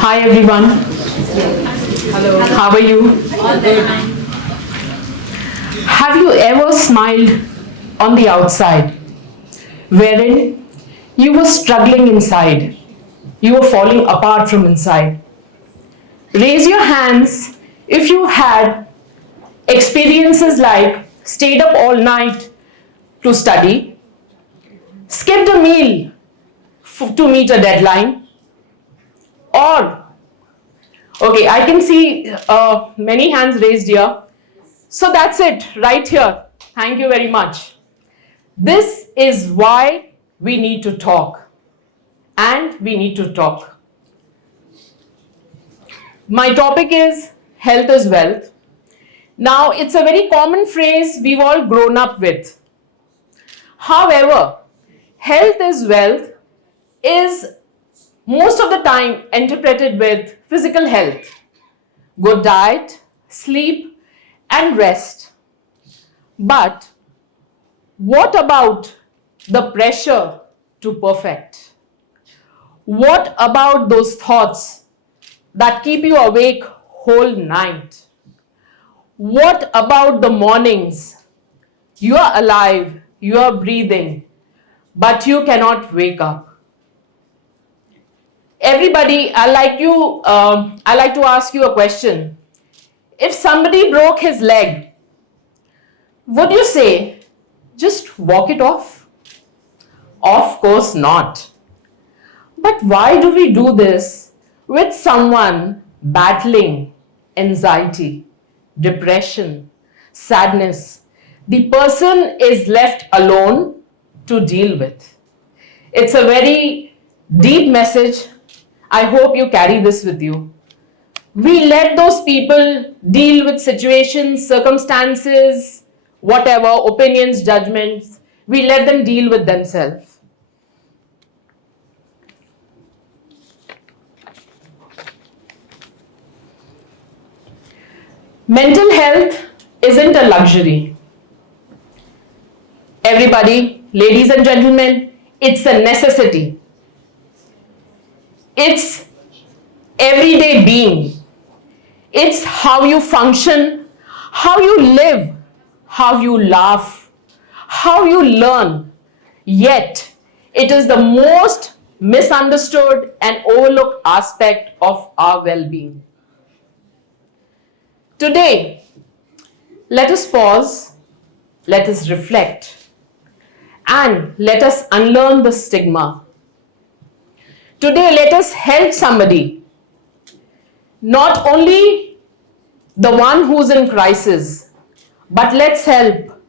Hi everyone. Hello. How are you? Have you ever smiled on the outside, wherein you were struggling inside? You were falling apart from inside. Raise your hands if you had experiences like stayed up all night to study, skipped a meal to meet a deadline, or, okay, I can see many hands raised here. So that's it, right here. Thank you very much. This is why we need to talk, and we need to talk. My topic is health is wealth. Now, it's a very common phrase we've all grown up with. However, health is wealth is most of the time interpreted with physical health, good diet, sleep, and rest. But what about the pressure to perfect? What about those thoughts that keep you awake whole night? What about the mornings? You are alive, you are breathing, but you cannot wake up. Everybody, I like to ask you a question. If somebody broke his leg, would you say, just walk it off? Of course not. But why do we do this with someone battling anxiety, depression, sadness? The person is left alone to deal with. It's a very deep message. I hope you carry this with you. We let those people deal with situations, circumstances, whatever, opinions, judgments. We let them deal with themselves. Mental health isn't a luxury. Everybody, ladies and gentlemen, it's a necessity. It's everyday being. It's how you function, how you live, how you laugh, how you learn. Yet, it is the most misunderstood and overlooked aspect of our well-being. Today, let us pause, let us reflect, and let us unlearn the stigma. Today, let us help somebody, not only the one who's in crisis, but let's help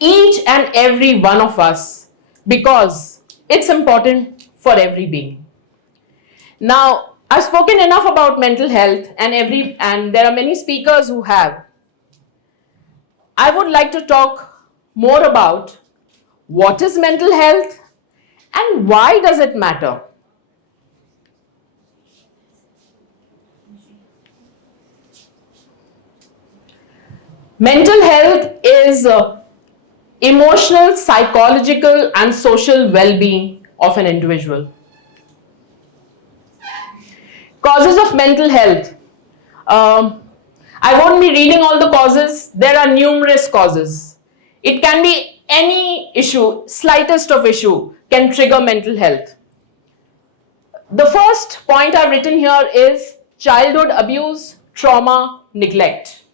each and every one of us because it's important for every being. Now, I've spoken enough about mental health and there are many speakers who have. I would like to talk more about what is mental health and why does it matter? Mental health is emotional, psychological, and social well-being of an individual. Causes of mental health. I won't be reading all the causes. There are numerous causes. It can be any issue, slightest of issue can trigger mental health. The first point I've written here is childhood abuse, trauma, neglect.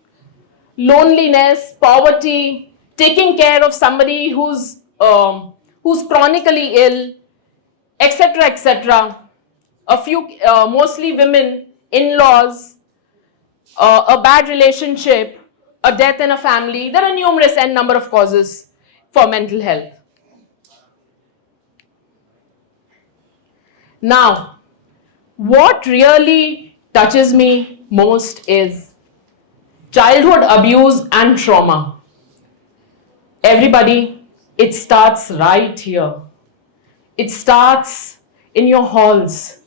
Loneliness, poverty, taking care of somebody who's chronically ill, etc., etc. A few, mostly women, in-laws, a bad relationship, a death in a family. There are numerous n number of causes for mental health. Now, what really touches me most is childhood abuse and trauma. Everybody, it starts right here. It starts in your halls,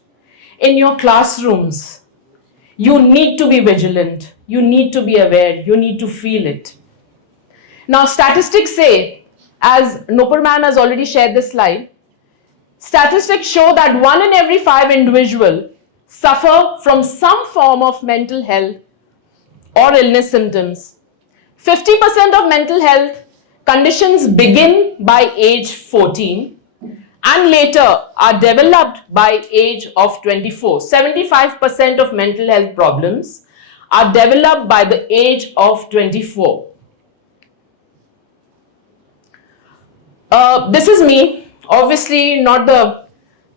in your classrooms. You need to be vigilant. You need to be aware. You need to feel it. Now, statistics say, as Nupur ma'am has already shared this slide, statistics show that 1 in every 5 individuals suffer from some form of mental health or illness symptoms. 50% of mental health conditions begin by age 14 and later are developed by age of 24. 75% of mental health problems are developed by the age of 24. This is me, obviously not the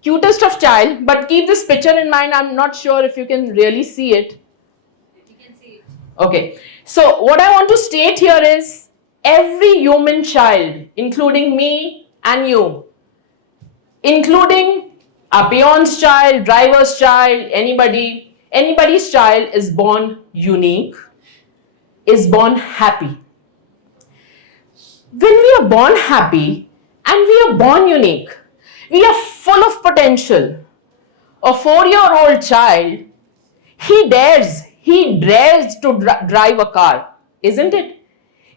cutest of child, but keep this picture in mind. I'm not sure if you can really see it. You can see it. Okay, so what I want to state here is every human child, including me and you, including a peon's child, driver's child, anybody's child is born unique, is born happy. When we are born happy and we are born unique, we are full of potential. A 4-year-old child, he dares to drive a car, isn't it?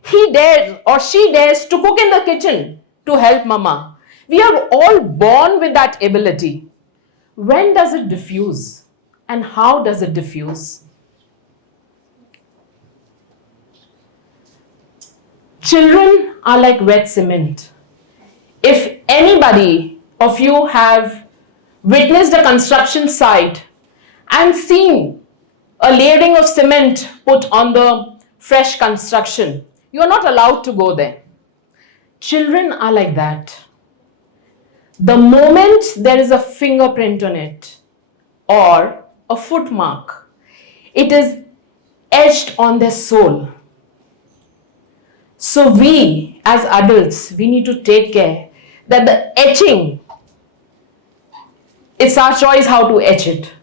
He dares or she dares to cook in the kitchen to help mama. We are all born with that ability. When does it diffuse? And how does it diffuse? Children are like wet cement. If anybody of you have witnessed a construction site and seen a layering of cement put on the fresh construction, you are not allowed to go there. Children are like that. The moment there is a fingerprint on it or a footmark, it is etched on their soul. So we as adults, we need to take care that the etching, it's our choice how to etch it.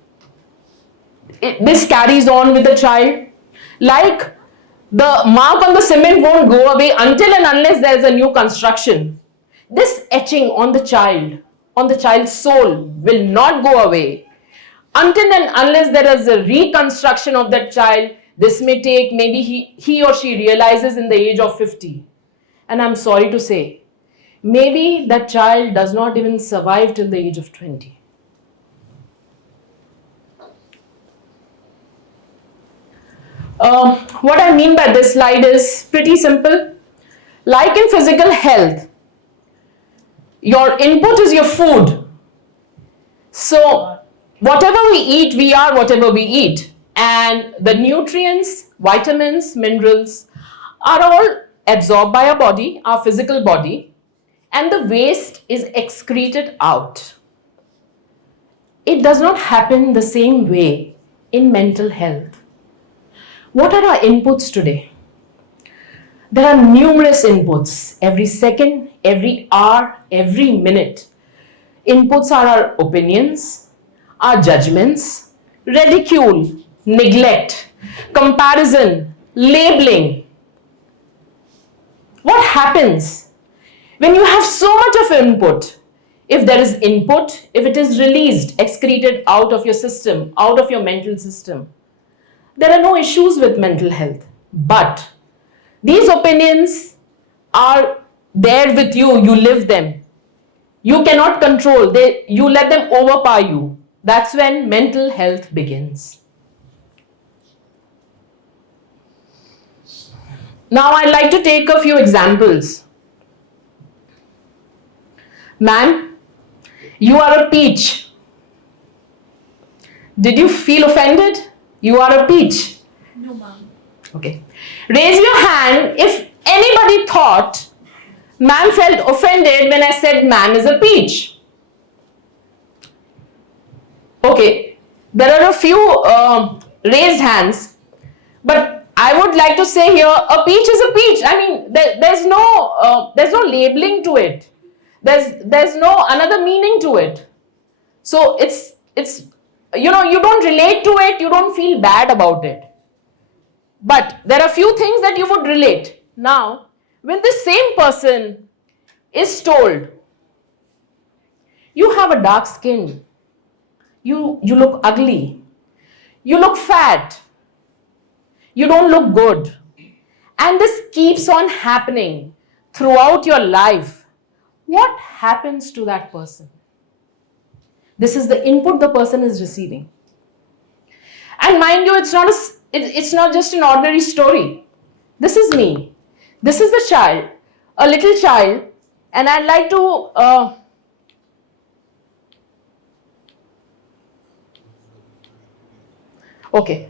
This carries on with the child. Like the mark on the cement won't go away until and unless there is a new construction. This etching on the child's soul will not go away until and unless there is a reconstruction of that child. This may take, maybe he or she realizes in the age of 50. And I'm sorry to say, maybe that child does not even survive till the age of 20. What I mean by this slide is pretty simple. Like in physical health, your input is your food. So whatever we eat, we are whatever we eat. And the nutrients, vitamins, minerals are all absorbed by our body, our physical body, and the waste is excreted out. It does not happen the same way in mental health. What are our inputs today? There are numerous inputs every second, every hour, every minute. Inputs are our opinions, our judgments, ridicule, neglect, comparison, labeling. What happens when you have so much of input? If there is input, if it is released, excreted out of your system, out of your mental system, there are no issues with mental health. But these opinions are there with you, you live them. You cannot control, you let them overpower you. That's when mental health begins. Now I'd like to take a few examples. Man, you are a peach. Did you feel offended? You are a peach. No, ma'am. Okay. Raise your hand if anybody thought man felt offended when I said man is a peach. Okay. There are a few raised hands, but I would like to say here, a peach is a peach. I mean, there's no labeling to it. There's no another meaning to it. So it's you don't relate to it, you don't feel bad about it. But there are few things that you would relate. Now, when the same person is told, you have a dark skin, you look ugly, you look fat, you don't look good, and this keeps on happening throughout your life, what happens to that person? This is the input the person is receiving. And mind you, it's not just an ordinary story. This is me. This is the child, a little child, and I'd like to okay,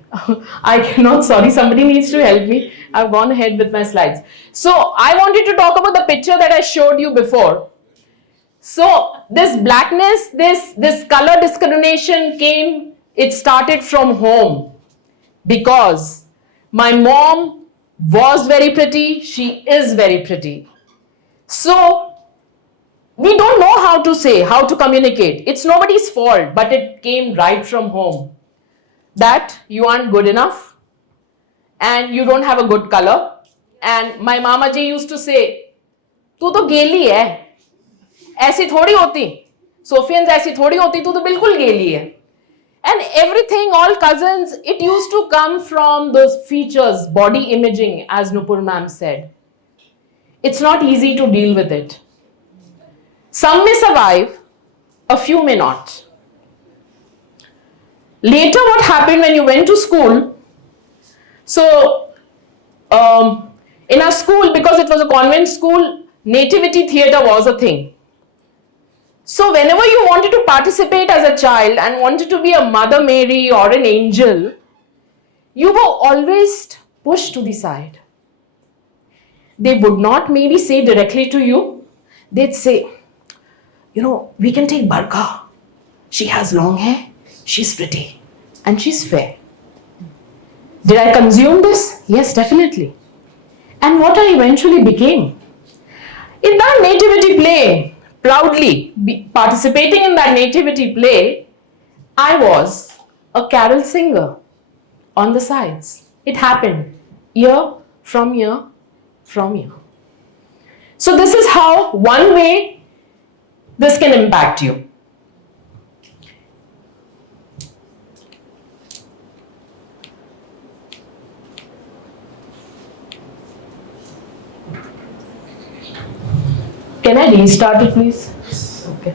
I cannot, sorry, somebody needs to help me. I've gone ahead with my slides. So I wanted to talk about the picture that I showed you before. So this blackness, this color discrimination came, it started from home, because my mom was very pretty, she is very pretty. So we don't know how to say, how to communicate. It's nobody's fault, but it came right from home that you aren't good enough and you don't have a good color. And my mama ji used to say, "Tu to गेली है, ऐसी थोड़ी होती, Sophians ऐसी थोड़ी होती, तू तो बिल्कुल गेली है." And everything, all cousins, it used to come from those features, body imaging, as Nupur ma'am said. It's not easy to deal with it. Some may survive, a few may not. Later, what happened when you went to school? So, in our school, because it was a convent school, nativity theatre was a thing. So, whenever you wanted to participate as a child and wanted to be a Mother Mary or an angel, you were always pushed to the side. They would not maybe say directly to you, they'd say, "You know, we can take Barkha. She has long hair, she's pretty, and she's fair." Did I consume this? Yes, definitely. And what I eventually became. In that nativity play, proudly participating in that nativity play, I was a carol singer on the sides. It happened year from year from year. So this is how one way this can impact you. Can I restart it, please? Okay.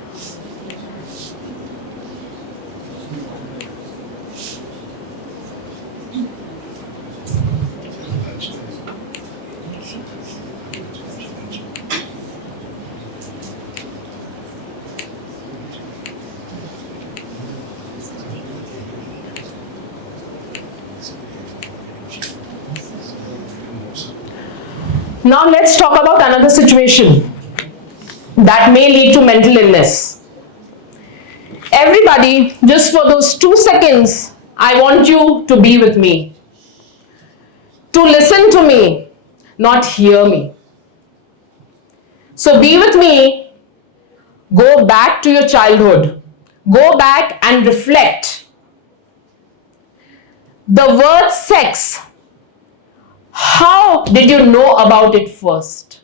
Now let's talk about another situation that may lead to mental illness. Everybody, just for those 2 seconds, I want you to be with me. To listen to me, not hear me. So be with me, go back to your childhood. Go back and reflect. The word sex, how did you know about it first?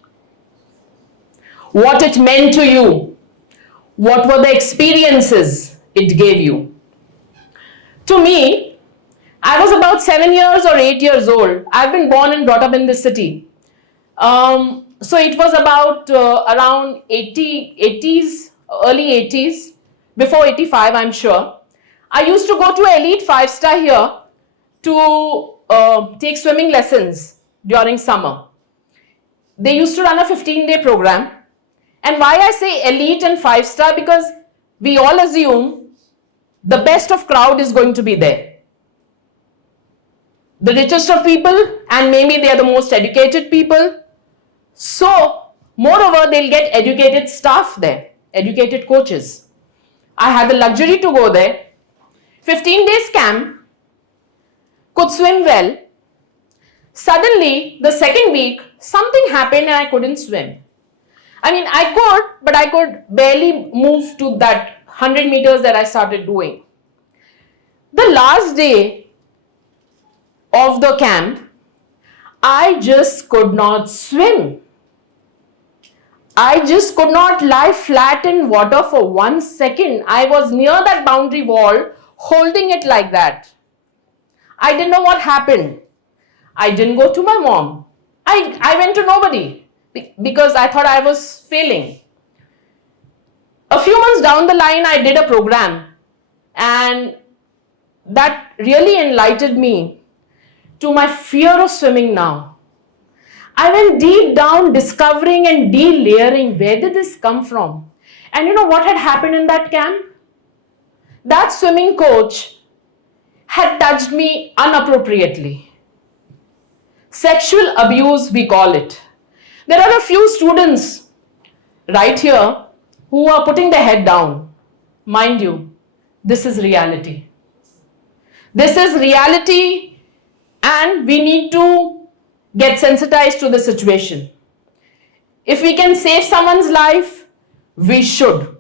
What it meant to you? What were the experiences it gave you? To me, I was about 7 years or 8 years old. I've been born and brought up in this city. So it was about around 80s, early 80s, before 85, I'm sure. I used to go to Elite 5-star here to take swimming lessons during summer. They used to run a 15-day program. And why I say elite and 5-star, because we all assume the best of crowd is going to be there. The richest of people, and maybe they are the most educated people. So, moreover, they'll get educated staff there, educated coaches. I had the luxury to go there. 15 days camp, could swim well. Suddenly, the second week, something happened and I couldn't swim. I mean, I could, but I could barely move to that 100 meters that I started doing. The last day of the camp, I just could not swim. I just could not lie flat in water for 1 second. I was near that boundary wall, holding it like that. I didn't know what happened. I didn't go to my mom. I went to nobody, because I thought I was failing. A few months down the line, I did a program, and that really enlightened me to my fear of swimming now. I went deep down, discovering and delayering where did this come from. And you know what had happened in that camp? That swimming coach had touched me inappropriately. Sexual abuse, we call it. There are a few students right here who are putting their head down. Mind you, this is reality. This is reality, and we need to get sensitized to the situation. If we can save someone's life, we should.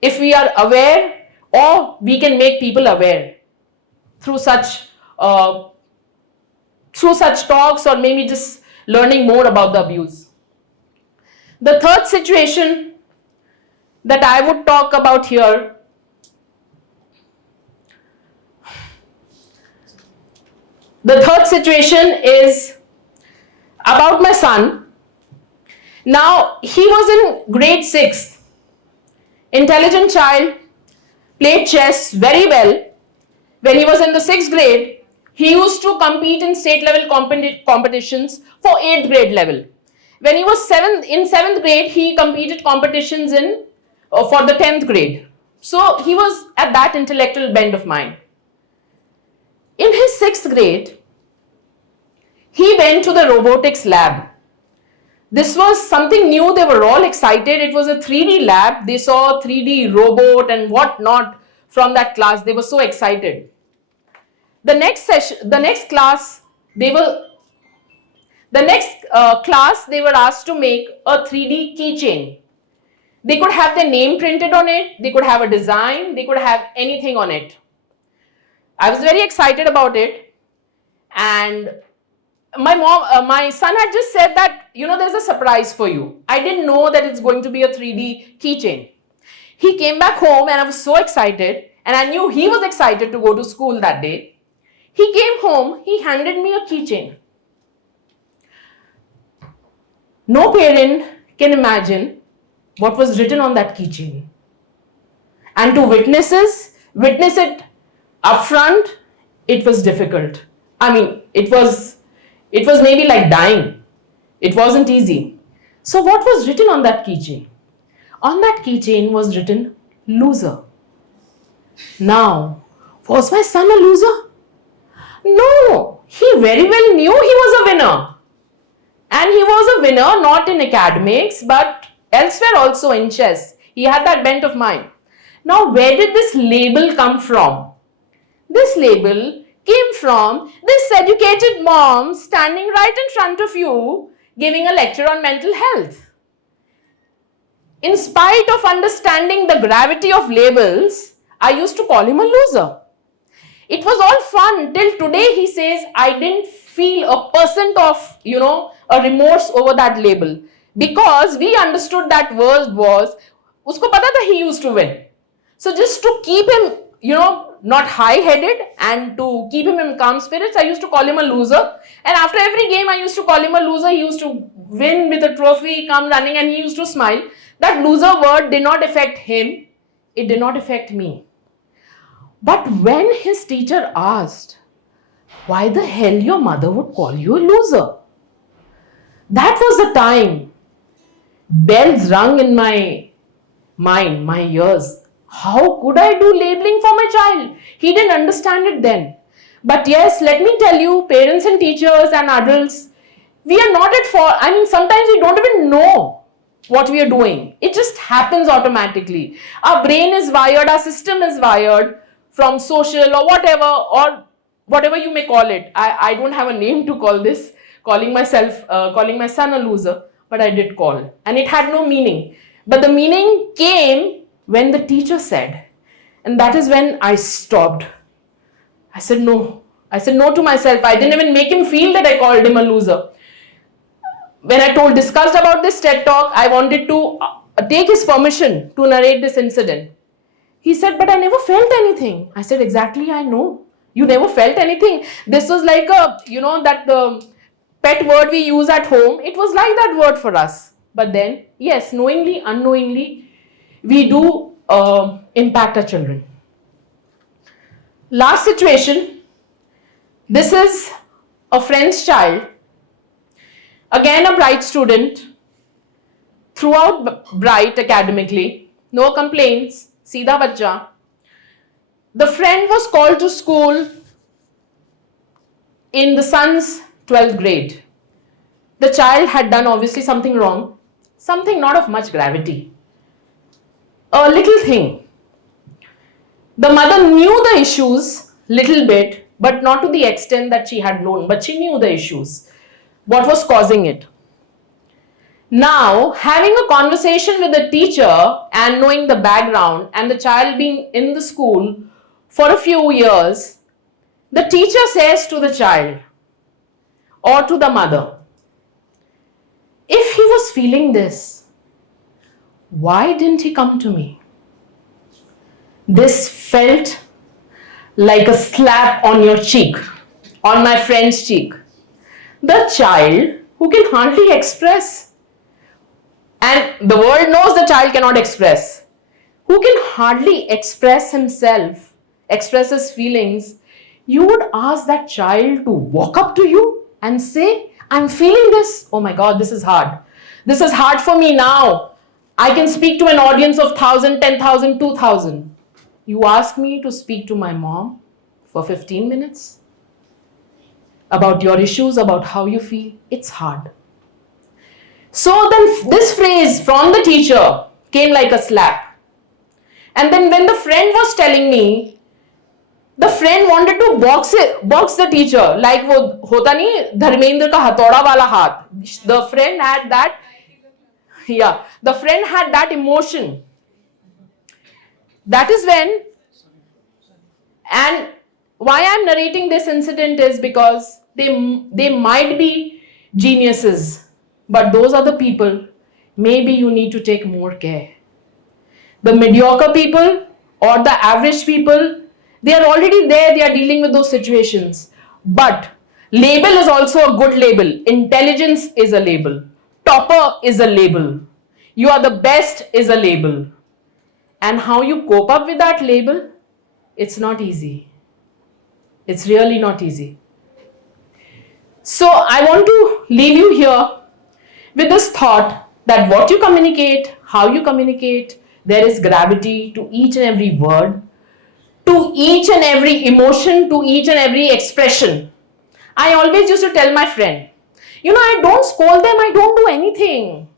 If we are aware, or we can make people aware through such talks, or maybe just learning more about the abuse. The third situation that I would talk about here, the third situation is about my son. Now, he was in grade 6, intelligent child, played chess very well. When he was in the 6th grade, he used to compete in state level competitions for 8th grade level. When he was in 7th grade, he competed competitions for the 10th grade. So he was at that intellectual bend of mind. In his 6th grade, he went to the robotics lab. This was something new. They were all excited. It was a 3D lab. They saw 3D robot and whatnot from that class. They were so excited. The next class, they were asked to make a 3D keychain. They could have their name printed on it. They could have a design. They could have anything on it. I was very excited about it. And my son had just said that, there's a surprise for you. I didn't know that it's going to be a 3D keychain. He came back home and I was so excited, and I knew he was excited to go to school that day. He came home, he handed me a keychain. No parent can imagine what was written on that keychain. And to witness it upfront, it was difficult. I mean, it was maybe like dying. It wasn't easy. So what was written on that keychain? On that keychain was written loser. Now, was my son a loser? No, he very well knew he was a winner. And he was a winner not in academics but elsewhere also in chess. He had that bent of mind. Now, where did this label come from? This label came from this educated mom standing right in front of you giving a lecture on mental health. In spite of understanding the gravity of labels, I used to call him a loser. It was all fun till today. He says, I didn't feel a percent of, a remorse over that label, because we understood that word was, usko pata tha he used to win. So just to keep him, not high-headed and to keep him in calm spirits, I used to call him a loser. And after every game, I used to call him a loser. He used to win with a trophy, come running, and he used to smile. That loser word did not affect him. It did not affect me. But when his teacher asked, why the hell your mother would call you a loser? That was the time bells rung in my mind, my ears. How could I do labeling for my child? He didn't understand it then. But yes, let me tell you, parents and teachers and adults, we are not at fault. I mean, sometimes we don't even know what we are doing. It just happens automatically. Our brain is wired, our system is wired from social or whatever you may call it. I don't have a name to call this, calling my son a loser, but I did call. And it had no meaning. But the meaning came when the teacher said, and that is when I stopped. I said no. I said no to myself. I didn't even make him feel that I called him a loser. When I discussed about this TED talk, I wanted to take his permission to narrate this incident. He said, but I never felt anything. I said, exactly, I know. You never felt anything. This was like that the pet word we use at home. It was like that word for us. But then, yes, knowingly, unknowingly, we do impact our children. Last situation This is a friend's child, again a bright student, throughout bright academically, no complaints, सीधा बच्चा. The friend was called to school in the son's 12th grade. The child had done obviously something wrong, something not of much gravity, a little thing. The mother knew the issues little bit, but not to the extent that she had known, but she knew the issues, what was causing it. Now, having a conversation with the teacher and knowing the background and the child being in the school for a few years, the teacher says to the child or to the mother, if he was feeling this, why didn't he come to me? This felt like a slap on your cheek, on my friend's cheek. The child who can hardly express, and the world knows the child cannot express, who can hardly express himself, express his feelings, you would ask that child to walk up to you and say, I'm feeling this. Oh my God, this is hard. This is hard for me now. I can speak to an audience of 1,000, 10,000, 2,000. You ask me to speak to my mom for 15 minutes about your issues, about how you feel. It's hard. So then this phrase from the teacher came like a slap. And then when the friend was telling me, the friend wanted to box the teacher, like वो होता नहीं धर्मेंद्र का हथौड़ा वाला हाथ. The friend had that, the friend had that emotion. That is when, and why I'm narrating this incident is because they might be geniuses, but those are the people maybe you need to take more care. The mediocre people or the average people, they are already there, they are dealing with those situations. But label is also a good label. Intelligence is a label. Topper is a label. You are the best is a label. And how you cope up with that label, it's not easy. It's really not easy. So I want to leave you here with this thought that what you communicate, how you communicate, there is gravity to each and every word, to each and every emotion, to each and every expression. I always used to tell my friend, I don't scold them, I don't do anything.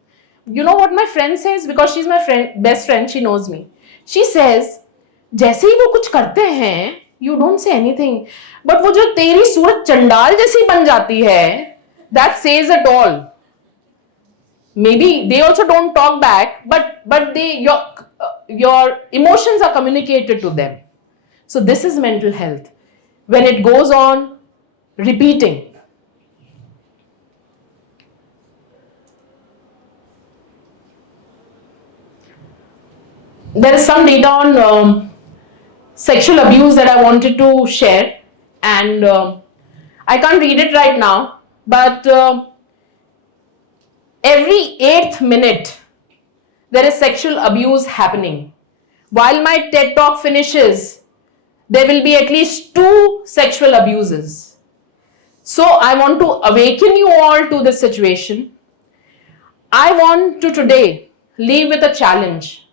You know what my friend says? Because she's my friend, best friend, she knows me. She says, जैसे ही वो कुछ करते हैं, you don't say anything. But वो जो तेरी सूरत चंडाल जैसी बन जाती है, that says it all. Maybe they also don't talk back, but your emotions are communicated to them. So this is mental health. When it goes on repeating. There is some data on sexual abuse that I wanted to share, and I can't read it right now, but every 8th minute there is sexual abuse happening. While my TED talk finishes, there will be at least 2 sexual abuses. So I want to awaken you all to this situation. I want to today leave with a challenge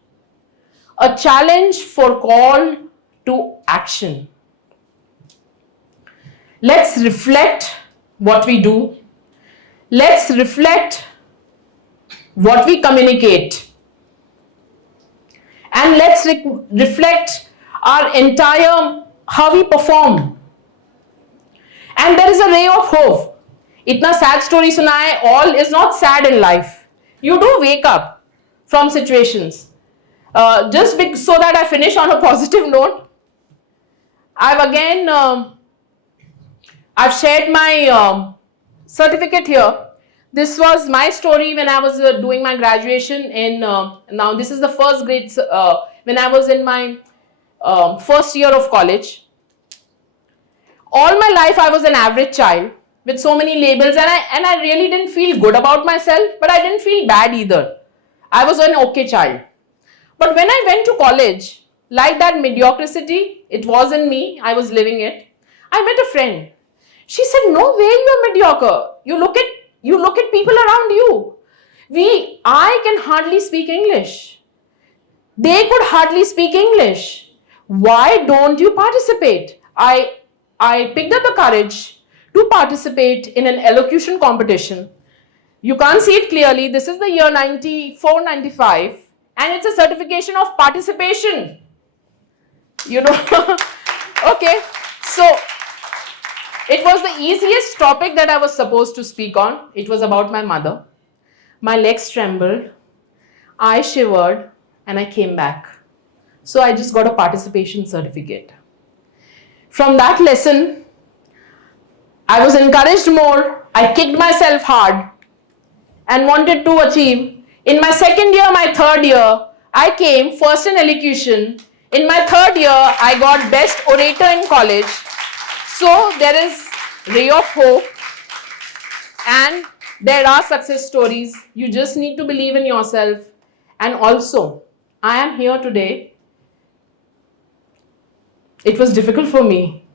for call to action. Let's reflect what we do. Let's reflect what we communicate. And let's reflect our entire, how we perform. And there is a ray of hope. Itna sad story suna hai, all is not sad in life. You do wake up from situations. So that I finish on a positive note, I've again, I've shared my certificate here. This was my story when I was doing my graduation in, now this is the first grade, when I was in my first year of college. All my life I was an average child with so many labels, and I really didn't feel good about myself, but I didn't feel bad either. I was an okay child. But when I went to college, like that mediocrity, it was in me, I was living it. I met a friend. She said, no way you're mediocre. You look at people around you. I can hardly speak English. They could hardly speak English. Why don't you participate? I picked up the courage to participate in an elocution competition. You can't see it clearly. This is the year 94, 95, and it's a certification of participation. You know, okay. So it was the easiest topic that I was supposed to speak on. It was about my mother. My legs trembled, I shivered, and I came back. So I just got a participation certificate. From that lesson, I was encouraged more. I kicked myself hard and wanted to achieve. In my second year, my third year, I came first in elocution. In my third year, I got best orator in college. So there is ray of hope and there are success stories. You just need to believe in yourself. And also, I am here today. It was difficult for me.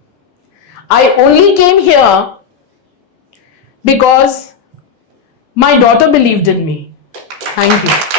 I only came here because my daughter believed in me. Thank you.